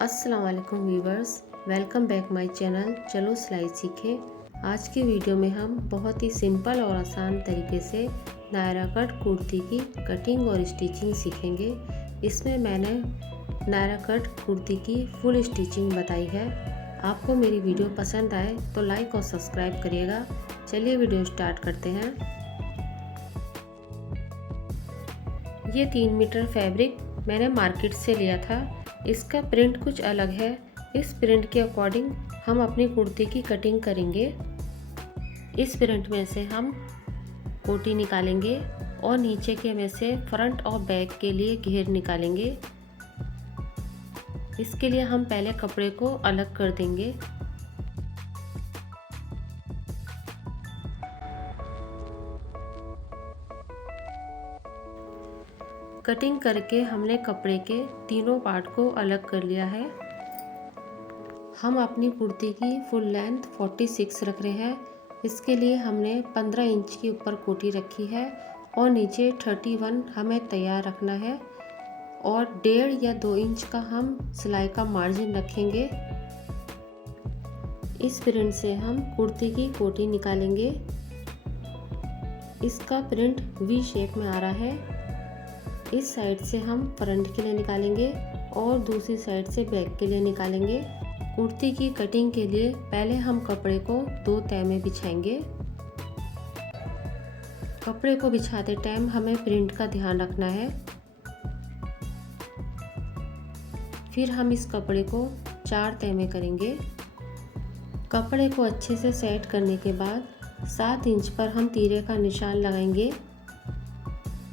अस्सलाम वालेकुम viewers, welcome back my channel. चलो सिलाई सीखें। आज की वीडियो में हम बहुत ही सिंपल और आसान तरीके से नायरा कट कुर्ती की कटिंग और स्टिचिंग सीखेंगे। इसमें मैंने नायरा कट कुर्ती की फुल स्टिचिंग बताई है। आपको मेरी वीडियो पसंद आए तो लाइक और सब्सक्राइब करिएगा। चलिए वीडियो स्टार्ट करते हैं। ये 3 मीटर फैब्रिक मैंने मार्केट से लिया था। इसका प्रिंट कुछ अलग है। इस प्रिंट के अकॉर्डिंग हम अपनी कुर्ती की कटिंग करेंगे। इस प्रिंट में से हम कोटी निकालेंगे और नीचे के में से फ्रंट और बैक के लिए घेर निकालेंगे। इसके लिए हम पहले कपड़े को अलग कर देंगे। कटिंग करके हमने कपड़े के तीनों पार्ट को अलग कर लिया है। हम अपनी कुर्ती की फुल लेंथ 46 रख रहे हैं। इसके लिए हमने 15 इंच की ऊपर कोटी रखी है और नीचे 31 हमें तैयार रखना है और 1.5 या 2 इंच का हम सिलाई का मार्जिन रखेंगे। इस प्रिंट से हम कुर्ती की कोटी निकालेंगे। इसका प्रिंट वी शेप में आ रहा है। इस साइड से हम फ्रंट के लिए निकालेंगे और दूसरी साइड से बैक के लिए निकालेंगे। कुर्ती की कटिंग के लिए पहले हम कपड़े को 2 तह में बिछाएंगे। कपड़े को बिछाते टाइम हमें प्रिंट का ध्यान रखना है। फिर हम इस कपड़े को 4 तह में करेंगे। कपड़े को अच्छे से सेट करने के बाद 7 इंच पर हम तीरे का निशान लगाएंगे।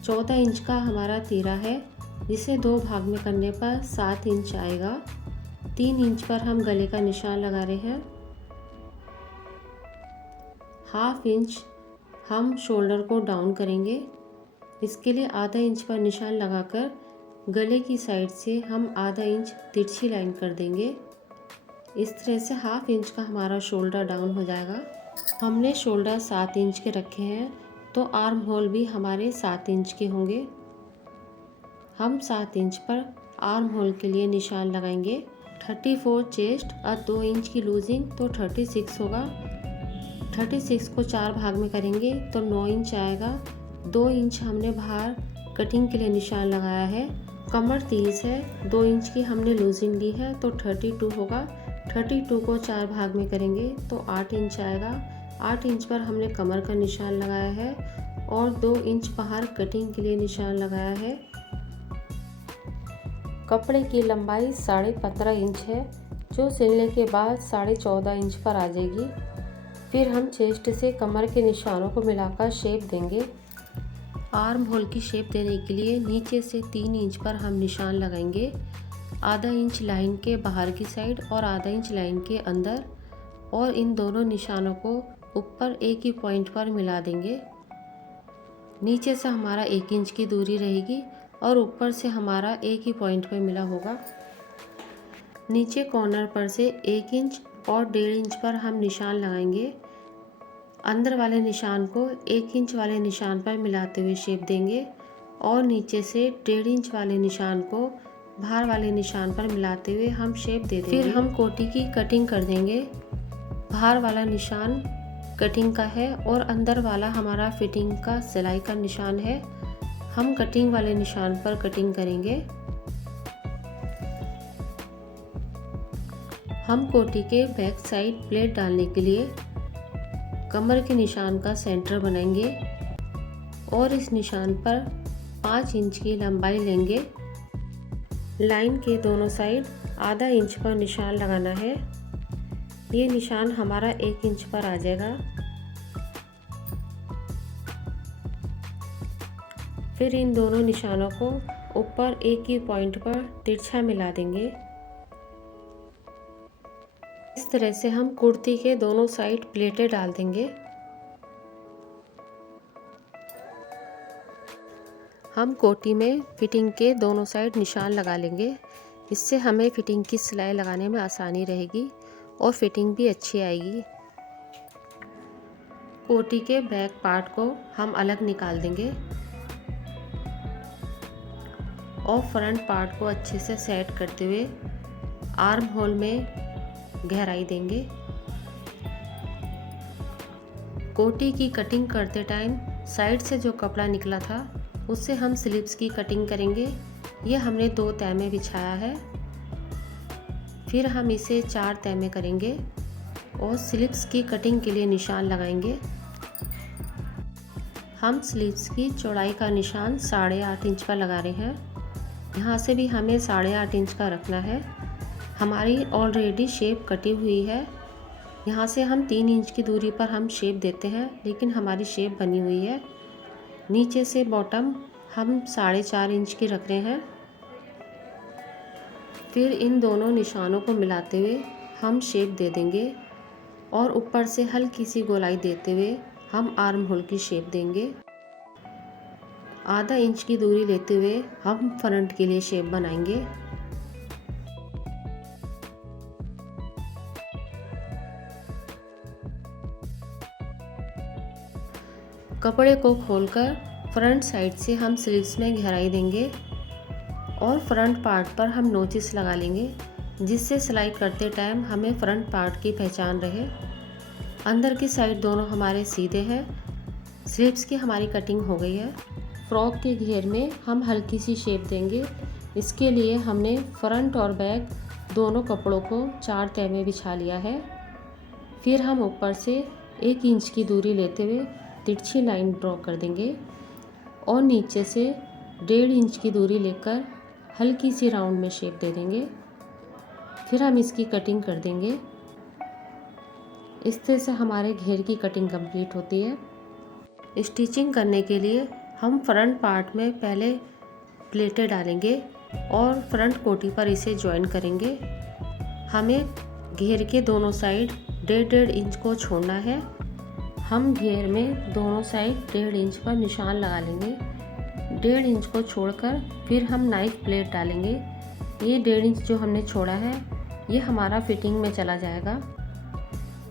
14 इंच का हमारा तीरा है, जिसे 2 भाग में करने पर 7 इंच आएगा। 3 इंच पर हम गले का निशान लगा रहे हैं। ½ इंच हम शोल्डर को डाउन करेंगे। इसके लिए ½ इंच पर निशान लगाकर गले की साइड से हम ½ इंच तिरछी लाइन कर देंगे। इस तरह से ½ इंच का हमारा शोल्डर डाउन हो जाएगा। हमने शोल्डर 7 इंच के रखे हैं तो आर्म होल भी हमारे 7 इंच के होंगे। हम 7 इंच पर आर्म होल के लिए निशान लगाएंगे। 34 चेस्ट और 2 इंच की लूजिंग तो 36 होगा। 36 को 4 भाग में करेंगे तो 9 इंच आएगा। 2 इंच हमने बाहर कटिंग के लिए निशान लगाया है। कमर 30 है, 2 इंच की हमने लूजिंग ली है तो 32 होगा। 32 को 4 भाग में करेंगे तो 8 इंच आएगा। 8 इंच पर हमने कमर का निशान लगाया है और 2 इंच बाहर कटिंग के लिए निशान लगाया है। कपड़े की लंबाई 15.5 इंच है, जो सिलने के बाद 14.5 इंच पर आ जाएगी। फिर हम चेस्ट से कमर के निशानों को मिलाकर शेप देंगे। आर्म होल की शेप देने के लिए नीचे से 3 इंच पर हम निशान लगाएंगे। ½ इंच लाइन के बाहर की साइड और ½ इंच लाइन के अंदर, और इन दोनों निशानों को ऊपर एक ही पॉइंट पर मिला देंगे। नीचे से हमारा 1 इंच की दूरी रहेगी और ऊपर से हमारा एक ही पॉइंट पर मिला होगा। नीचे कॉर्नर पर से 1 इंच और 1.5 इंच पर हम निशान लगाएंगे। अंदर वाले निशान को 1 इंच वाले निशान पर मिलाते हुए शेप देंगे और नीचे से 1.5 इंच वाले निशान को बाहर वाले निशान पर मिलाते हुए हम शेप दे देंगे। फिर हम कोटी की कटिंग कर देंगे। बाहर वाला निशान कटिंग का है और अंदर वाला हमारा फिटिंग का सिलाई का निशान है। हम कटिंग वाले निशान पर कटिंग करेंगे। हम कोटी के बैक साइड प्लेट डालने के लिए कमर के निशान का सेंटर बनाएंगे और इस निशान पर 5 इंच की लंबाई लेंगे। लाइन के दोनों साइड ½ इंच पर निशान लगाना है। ये निशान हमारा 1 इंच पर आ जाएगा। फिर इन दोनों निशानों को ऊपर एक ही पॉइंट पर तिरछा मिला देंगे। इस तरह से हम कुर्ती के दोनों साइड प्लेटें डाल देंगे। हम कोटी में फिटिंग के दोनों साइड निशान लगा लेंगे। इससे हमें फिटिंग की सिलाई लगाने में आसानी रहेगी और फिटिंग भी अच्छी आएगी। कोटी के बैक पार्ट को हम अलग निकाल देंगे और फ्रंट पार्ट को अच्छे से सेट करते हुए आर्म होल में गहराई देंगे। कोटी की कटिंग करते टाइम साइड से जो कपड़ा निकला था उससे हम स्लीव्स की कटिंग करेंगे। ये हमने 2 तह में बिछाया है। फिर हम इसे 4 तह में करेंगे और स्लीव्स की कटिंग के लिए निशान लगाएंगे। हम स्लीव्स की चौड़ाई का निशान 8.5 इंच का लगा रहे हैं। यहाँ से भी हमें 8.5 इंच का रखना है। हमारी ऑलरेडी शेप कटी हुई है। यहाँ से हम 3 इंच की दूरी पर हम शेप देते हैं, लेकिन हमारी शेप बनी हुई है। नीचे से बॉटम हम 4.5 इंच की रख रहे हैं। फिर इन दोनों निशानों को मिलाते हुए हम शेप दे देंगे और ऊपर से हल्की सी गोलाई देते हुए हम आर्म होल की शेप देंगे। आधा इंच की दूरी लेते हुए हम फ्रंट के लिए शेप बनाएंगे। कपड़े को खोलकर फ्रंट साइड से हम स्लीव्स में गहराई देंगे और फ्रंट पार्ट पर हम नोचिस लगा लेंगे, जिससे सिलाई करते टाइम हमें फ्रंट पार्ट की पहचान रहे। अंदर की साइड दोनों हमारे सीधे हैं। स्लीव्स की हमारी कटिंग हो गई है। फ्रॉक के घेर में हम हल्की सी शेप देंगे। इसके लिए हमने फ्रंट और बैक दोनों कपड़ों को 4 तह में बिछा लिया है। फिर हम ऊपर से 1 इंच की दूरी लेते हुए तिरछी लाइन ड्रॉ कर देंगे और नीचे से 1.5 इंच की दूरी लेकर हल्की सी राउंड में शेप दे देंगे। फिर हम इसकी कटिंग कर देंगे। इस तरह से हमारे घेर की कटिंग कंप्लीट होती है। स्टिचिंग करने के लिए हम फ्रंट पार्ट में पहले प्लेटें डालेंगे और फ्रंट कोटी पर इसे ज्वाइन करेंगे। हमें घेर के दोनों साइड 1.5 इंच को छोड़ना है। हम घेर में दोनों साइड 1.5 इंच पर निशान लगा लेंगे। 1.5 इंच को छोड़कर फिर हम नाइफ प्लेट डालेंगे। ये 1.5 इंच जो हमने छोड़ा है ये हमारा फिटिंग में चला जाएगा।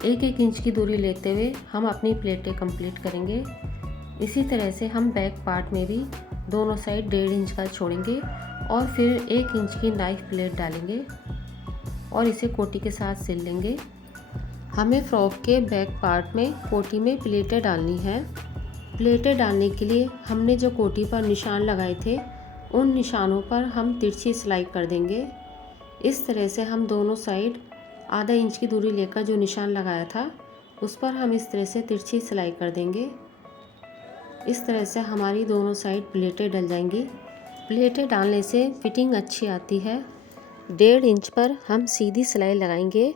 1-1 इंच की दूरी लेते हुए हम अपनी प्लेटें कंप्लीट करेंगे। इसी तरह से हम बैक पार्ट में भी दोनों साइड 1.5 इंच का छोड़ेंगे और फिर 1 इंच की नाइफ प्लेट डालेंगे और इसे कोटी के साथ सिल लेंगे। हमें फ्रॉक के बैक पार्ट में कोटी में प्लेटें डालनी है। प्लेटें डालने के लिए हमने जो कोटी पर निशान लगाए थे उन निशानों पर हम तिरछी सिलाई कर देंगे। इस तरह से हम दोनों साइड आधा इंच की दूरी लेकर जो निशान लगाया था उस पर हम इस तरह से तिरछी सिलाई कर देंगे। इस तरह से हमारी दोनों साइड प्लेटें डल जाएंगी। प्लेटें डालने से फिटिंग अच्छी आती है। 1.5 इंच पर हम सीधी सिलाई लगाएंगे।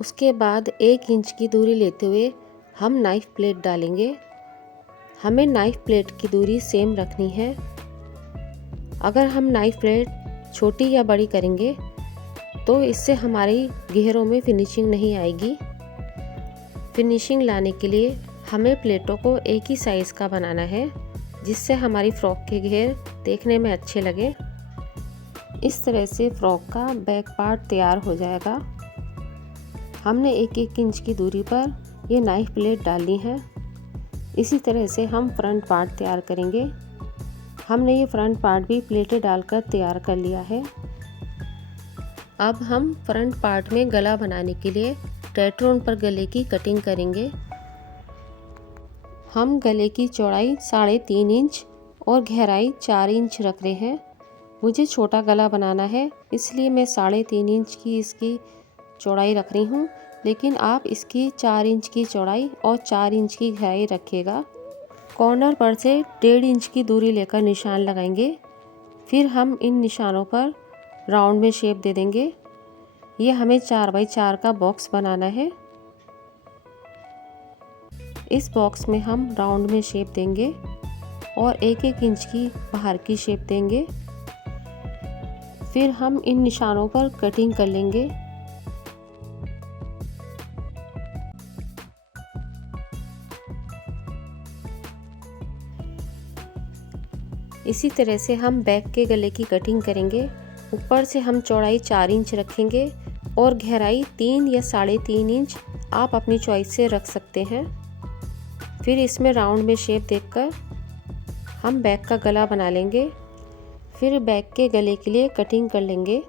उसके बाद 1 इंच की दूरी लेते हुए हम नाइफ प्लेट डालेंगे। हमें नाइफ प्लेट की दूरी सेम रखनी है। अगर हम नाइफ प्लेट छोटी या बड़ी करेंगे तो इससे हमारी घेरों में फिनिशिंग नहीं आएगी। फिनिशिंग लाने के लिए हमें प्लेटों को एक ही साइज़ का बनाना है, जिससे हमारी फ्रॉक के घेर देखने में अच्छे लगे। इस तरह से फ्रॉक का बैक पार्ट तैयार हो जाएगा। हमने 1-1 इंच की दूरी पर ये नाइफ प्लेट डालनी है। इसी तरह से हम फ्रंट पार्ट तैयार करेंगे। हमने ये फ्रंट पार्ट भी प्लेटें डालकर तैयार कर लिया है। अब हम फ्रंट पार्ट में गला बनाने के लिए टेट्रोन पर गले की कटिंग करेंगे। हम गले की चौड़ाई 3.5 इंच और गहराई 4 इंच रख रहे हैं। मुझे छोटा गला बनाना है, इसलिए मैं 3.5 इंच की इसकी चौड़ाई रख रही हूँ, लेकिन आप इसकी 4 इंच की चौड़ाई और 4 इंच की गहराई रखिएगा। कॉर्नर पर से 1.5 इंच की दूरी लेकर निशान लगाएंगे। फिर हम इन निशानों पर राउंड में शेप दे देंगे। ये हमें 4x4 का बॉक्स बनाना है। इस बॉक्स में हम राउंड में शेप देंगे और 1-1 इंच की बाहर की शेप देंगे। फिर हम इन निशानों पर कटिंग कर लेंगे। इसी तरह से हम बैक के गले की कटिंग करेंगे। ऊपर से हम चौड़ाई 4 इंच रखेंगे और गहराई 3 या 3.5 इंच आप अपनी चॉइस से रख सकते हैं। फिर इसमें राउंड में शेप देकर हम बैक का गला बना लेंगे। फिर बैक के गले के लिए कटिंग कर लेंगे।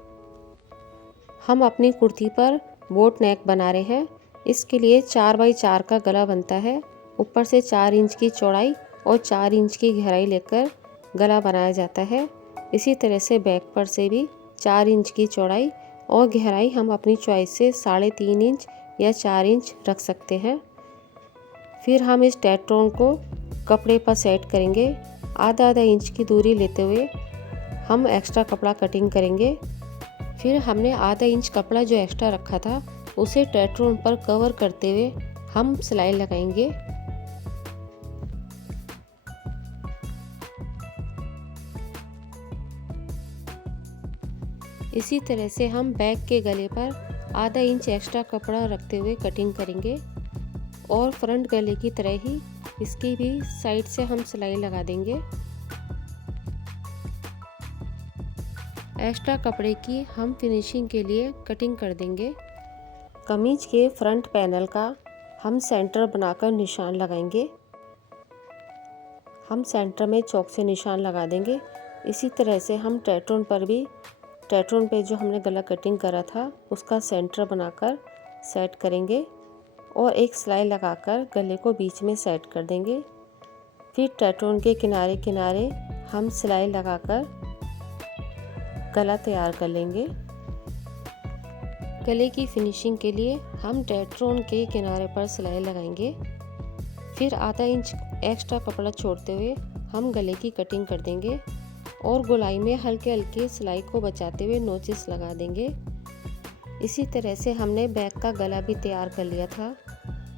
हम अपनी कुर्ती पर बोट नेक बना रहे हैं। इसके लिए 4 बाई 4 का गला बनता है। ऊपर से 4 इंच की चौड़ाई और 4 इंच की गहराई लेकर गला बनाया जाता है। इसी तरह से बैक पर से भी 4 इंच की चौड़ाई और गहराई हम अपनी चॉइस से 3.5 इंच या 4 इंच रख सकते हैं। फिर हम इस टेट्रोन को कपड़े पर सेट करेंगे। आधा इंच की दूरी लेते हुए हम एक्स्ट्रा कपड़ा कटिंग करेंगे। फिर हमने आधा इंच कपड़ा जो एक्स्ट्रा रखा था उसे टेट्रोन पर कवर करते हुए हम सिलाई लगाएंगे। इसी तरह से हम बैक के गले पर आधा इंच एक्स्ट्रा कपड़ा रखते हुए कटिंग करेंगे और फ्रंट गले की तरह ही इसकी भी साइड से हम सिलाई लगा देंगे। एक्स्ट्रा कपड़े की हम फिनिशिंग के लिए कटिंग कर देंगे। कमीज के फ्रंट पैनल का हम सेंटर बनाकर निशान लगाएंगे। हम सेंटर में चौक से निशान लगा देंगे। इसी तरह से हम टेट्रोन पर भी, टेट्रोन पे जो हमने गला कटिंग करा था उसका सेंटर बनाकर सेट करेंगे और एक सिलाई लगाकर गले को बीच में सेट कर देंगे। फिर टेट्रोन के किनारे किनारे हम सिलाई लगाकर गला तैयार कर लेंगे। गले की फिनिशिंग के लिए हम टेट्रोन के किनारे पर सिलाई लगाएंगे। फिर आधा इंच एक्स्ट्रा कपड़ा छोड़ते हुए हम गले की कटिंग कर देंगे और गोलाई में हल्के हल्के सिलाई को बचाते हुए नोचेस लगा देंगे। इसी तरह से हमने बैक का गला भी तैयार कर लिया था।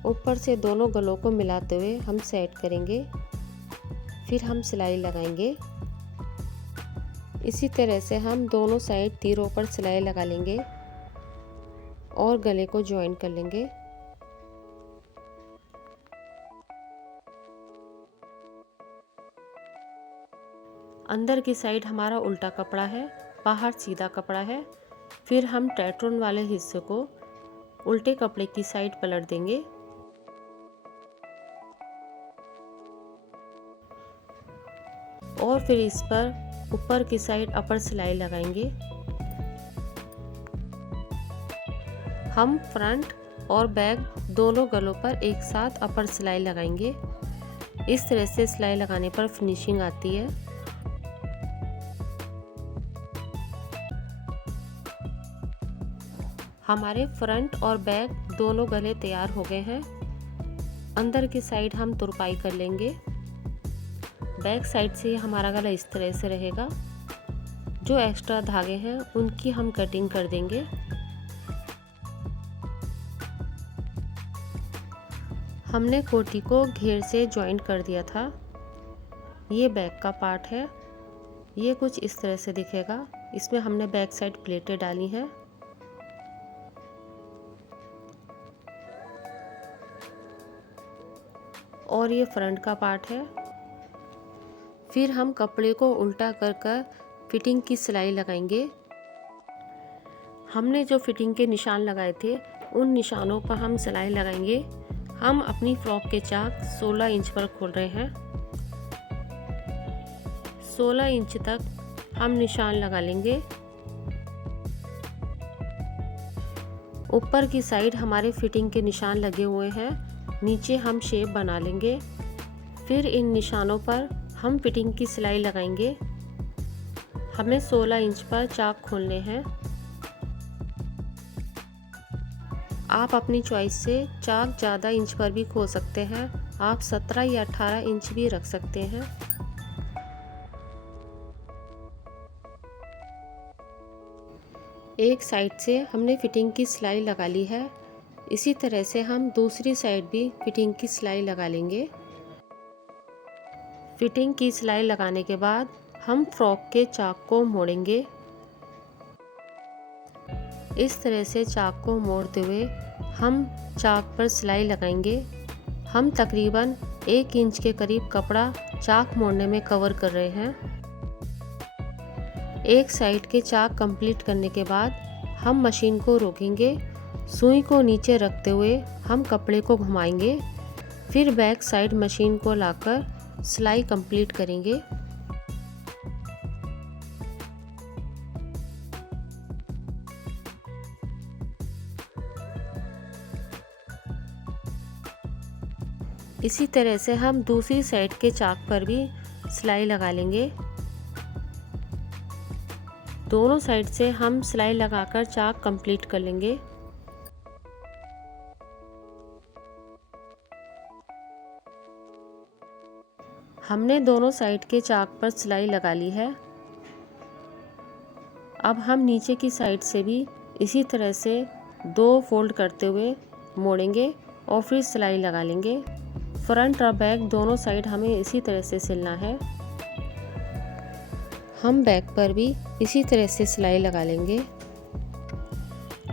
ऊपर से दोनों गलों को मिलाते हुए हम सेट करेंगे। फिर हम सिलाई लगाएंगे। इसी तरह से हम दोनों साइड तीरों पर सिलाई लगा लेंगे और गले को ज्वाइन कर लेंगे। अंदर की साइड हमारा उल्टा कपड़ा है, बाहर सीधा कपड़ा है। फिर हम टेट्रोन वाले हिस्से को उल्टे कपड़े की साइड पलट देंगे। और फिर इस पर ऊपर की साइड अपर सिलाई लगाएंगे। हम फ्रंट और बैक दोनों गलों पर एक साथ अपर सिलाई लगाएंगे। इस तरह से सिलाई लगाने पर फिनिशिंग आती है। हमारे फ्रंट और बैक दोनों गले तैयार हो गए हैं। अंदर की साइड हम तुरपाई कर लेंगे। बैक साइड से हमारा गला इस तरह से रहेगा। जो एक्स्ट्रा धागे हैं उनकी हम कटिंग कर देंगे। हमने कोटी को घेर से जॉइंट कर दिया था। ये बैक का पार्ट है। ये कुछ इस तरह से दिखेगा। इसमें हमने बैक साइड प्लेटें डाली हैं। और ये फ्रंट का पार्ट है। फिर हम कपड़े को उल्टा कर फिटिंग की सिलाई लगाएंगे। हमने जो फिटिंग के निशान लगाए थे उन निशानों पर हम सिलाई लगाएंगे। हम अपनी फ्रॉक के चाक 16 इंच पर खोल रहे हैं। 16 इंच तक हम निशान लगा लेंगे। ऊपर की साइड हमारे फिटिंग के निशान लगे हुए हैं। नीचे हम शेप बना लेंगे। फिर इन निशानों पर हम फिटिंग की सिलाई लगाएंगे। हमें 16 इंच पर चाक खोलने हैं। आप अपनी चॉइस से चाक ज़्यादा इंच पर भी खोल सकते हैं। आप 17 या 18 इंच भी रख सकते हैं। एक साइड से हमने फिटिंग की सिलाई लगा ली है। इसी तरह से हम दूसरी साइड भी फिटिंग की सिलाई लगा लेंगे। फिटिंग की सिलाई लगाने के बाद हम फ्रॉक के चाक को मोड़ेंगे। इस तरह से चाक को मोड़ते हुए हम चाक पर सिलाई लगाएंगे। हम तकरीबन 1 इंच के करीब कपड़ा चाक मोड़ने में कवर कर रहे हैं। एक साइड के चाक कंप्लीट करने के बाद हम मशीन को रोकेंगे। सुई को नीचे रखते हुए हम कपड़े को घुमाएंगे। फिर बैक साइड मशीन को लाकर सिलाई कंप्लीट करेंगे। इसी तरह से हम दूसरी साइड के चाक पर भी सिलाई लगा लेंगे। दोनों साइड से हम सिलाई लगाकर चाक कंप्लीट कर लेंगे। हमने दोनों साइड के चाक पर सिलाई लगा ली है। अब हम नीचे की साइड से भी इसी तरह से 2 फोल्ड करते हुए मोड़ेंगे और फिर सिलाई लगा लेंगे। फ्रंट और बैक दोनों साइड हमें इसी तरह से सिलना है। हम बैक पर भी इसी तरह से सिलाई लगा लेंगे।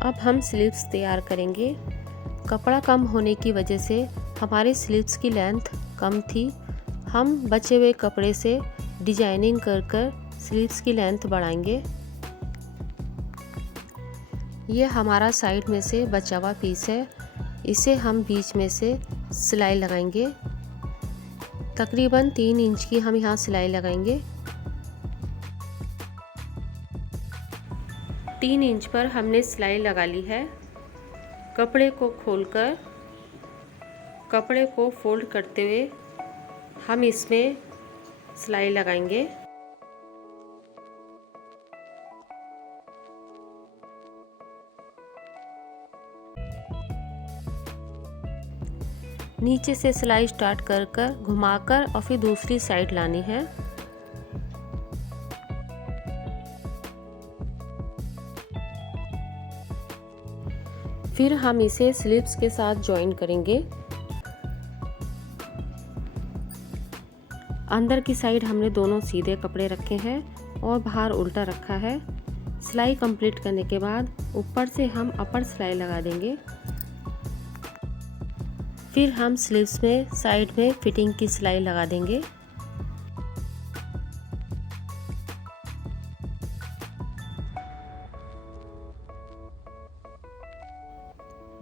अब हम स्लीव्स तैयार करेंगे। कपड़ा कम होने की वजह से हमारे स्लीव्स की लेंथ कम थी। हम बचे हुए कपड़े से डिजाइनिंग कर स्लीव्स की लेंथ बढ़ाएंगे। ये हमारा साइड में से बचा हुआ पीस है, इसे हम बीच में से सिलाई लगाएंगे। तकरीबन 3 इंच की हम यहाँ सिलाई लगाएंगे। 3 इंच पर हमने सिलाई लगा ली है। कपड़े को खोलकर कपड़े को फोल्ड करते हुए हम इसमें सिलाई लगाएंगे। नीचे से सिलाई स्टार्ट कर घुमाकर और फिर दूसरी साइड लानी है। फिर हम इसे स्लीव्स के साथ जॉइन करेंगे। अंदर की साइड हमने दोनों सीधे कपड़े रखे हैं और बाहर उल्टा रखा है। सिलाई कंप्लीट करने के बाद ऊपर से हम अपर सिलाई लगा देंगे। फिर हम स्लीव्स में साइड में फिटिंग की सिलाई लगा देंगे।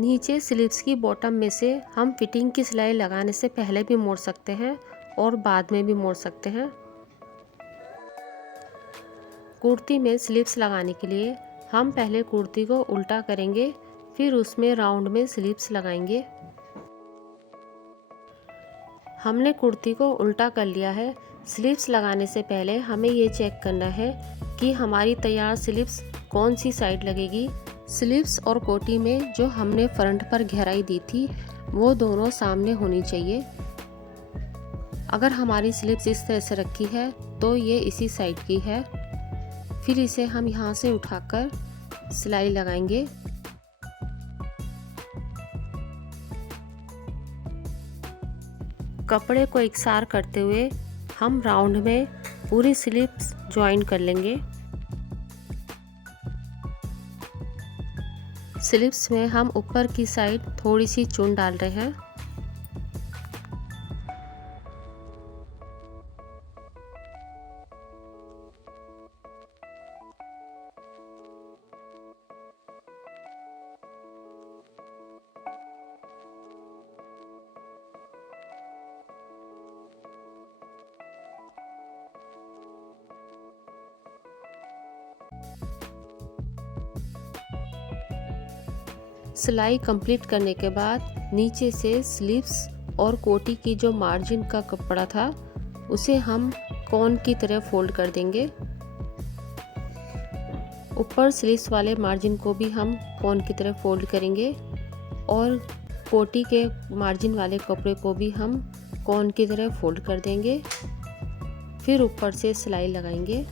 नीचे स्लीव्स की बॉटम में से हम फिटिंग की सिलाई लगाने से पहले भी मोड़ सकते हैं और बाद में भी मोड़ सकते हैं। कुर्ती में स्लीव्स लगाने के लिए हम पहले कुर्ती को उल्टा करेंगे, फिर उसमें राउंड में स्लीव्स लगाएंगे। हमने कुर्ती को उल्टा कर लिया है। स्लीव्स लगाने से पहले हमें ये चेक करना है कि हमारी तैयार स्लीव्स कौन सी साइड लगेगी। स्लीव्स और कोटी में जो हमने फ्रंट पर गहराई दी थी वो दोनों सामने होनी चाहिए। अगर हमारी स्लीव्स इस तरह से रखी है तो ये इसी साइड की है। फिर इसे हम यहाँ से उठाकर सिलाई लगाएंगे। कपड़े को एकसार करते हुए हम राउंड में पूरी स्लीव्स ज्वाइन कर लेंगे। स्लीव्स में हम ऊपर की साइड थोड़ी सी चुन डाल रहे हैं। सिलाई कंप्लीट करने के बाद नीचे से स्लीव्स और कोटी की जो मार्जिन का कपड़ा था उसे हम कोन की तरह फोल्ड कर देंगे। ऊपर स्लीव्स वाले मार्जिन को भी हम कोन की तरह फोल्ड करेंगे और कोटी के मार्जिन वाले कपड़े को भी हम कोन की तरह फोल्ड कर देंगे। फिर ऊपर से सिलाई लगाएंगे।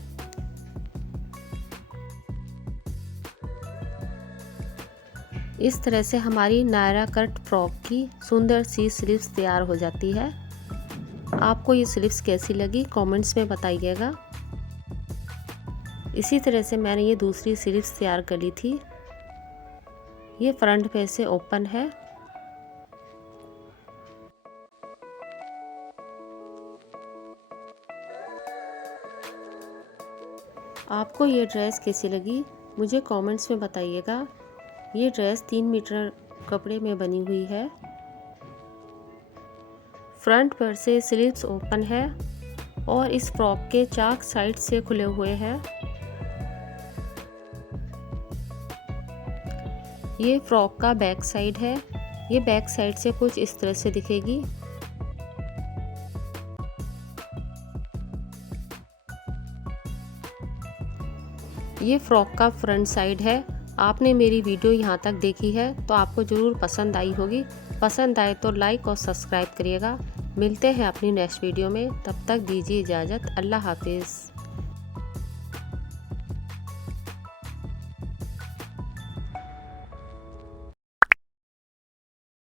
इस तरह से हमारी नायरा कट फ्रॉक की सुंदर सी स्लीव्स तैयार हो जाती है। आपको ये स्लीव्स कैसी लगी कमेंट्स में बताइएगा। इसी तरह से मैंने ये दूसरी स्लीव्स तैयार कर ली थी। ये फ्रंट पे से ओपन है। आपको ये ड्रेस कैसी लगी मुझे कमेंट्स में बताइएगा। ये ड्रेस 3 मीटर कपड़े में बनी हुई है। फ्रंट पर से स्लीव्स ओपन है और इस फ्रॉक के चाक साइड से खुले हुए हैं। ये फ्रॉक का बैक साइड है। ये बैक साइड से कुछ इस तरह से दिखेगी। ये फ्रॉक का फ्रंट साइड है। आपने मेरी वीडियो यहाँ तक देखी है तो आपको ज़रूर पसंद आई होगी। पसंद आए तो लाइक और सब्सक्राइब करिएगा। मिलते हैं अपनी नेक्स्ट वीडियो में, तब तक दीजिए इजाज़त। अल्लाह हाफिज़।